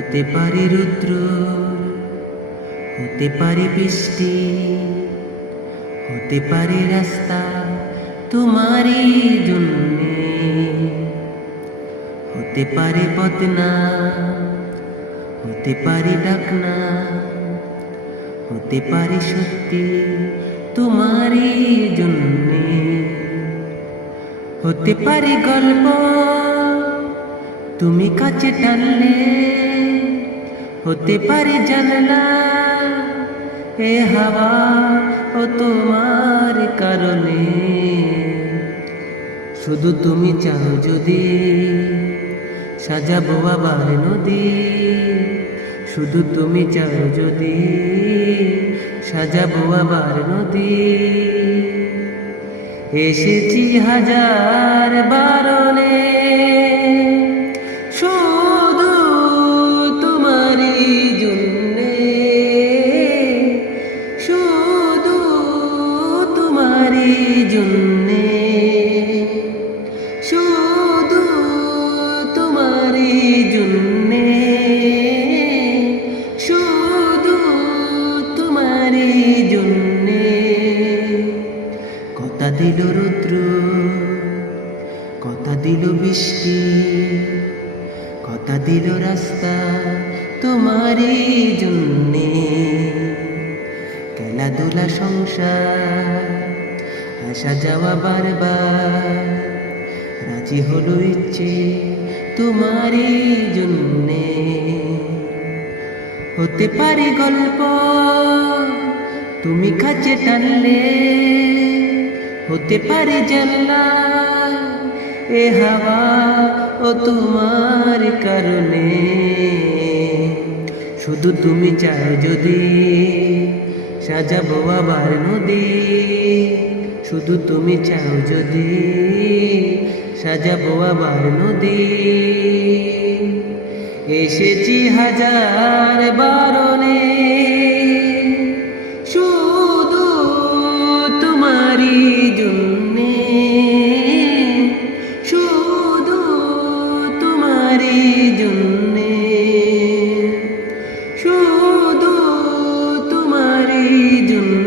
হতে পারে রুদ্র, হতে পারে বৃষ্টি, হতে পারে রাস্তা তোমারই জন্যে, হতে পারে বদনা, হতে পারে ডাকনা, হতে পারে সত্যি তোমারই জন্যে, হতে পারে গল্প তুমি কাছে টানলে, হতে পারে জানলা এ হাওয়া ও তোমার কারণে। শুধু তুমি চাও যদি সাজাবো আবার নদী, শুধু তুমি চাও যদি সাজাবো আবার নদী। এসেছি হাজার বারণে শুধু তোমারই জন্যে, শুধু তোমারই জন্যে, শুধু তোমারই জন্যে, শুধু তোমারই জন্যে। কথা দিল রুদ্র, কথা দিল বৃষ্টি, কথা দিল রাস্তা তোমারই জন্যে। খেলাধুলা সংসার আসা যাওয়া বারবার, রাজি হলো ইচ্ছে তোমারই জন্যে। হতে পারে গল্প তুমি কাছে টানলে, হতে পারে জানলা এ হাওয়া ও তোমার কারণে। শুধু তুমি চাও যদি সাজাবো আবার নদী, শুধু তুমি চাও যদি সাজাবো আবার নদী। এসেছি হাজার বারণে শুধু তোমারই জন্যে, শুধু তোমারই জন্যে, শুধু তোমারই জন্যে।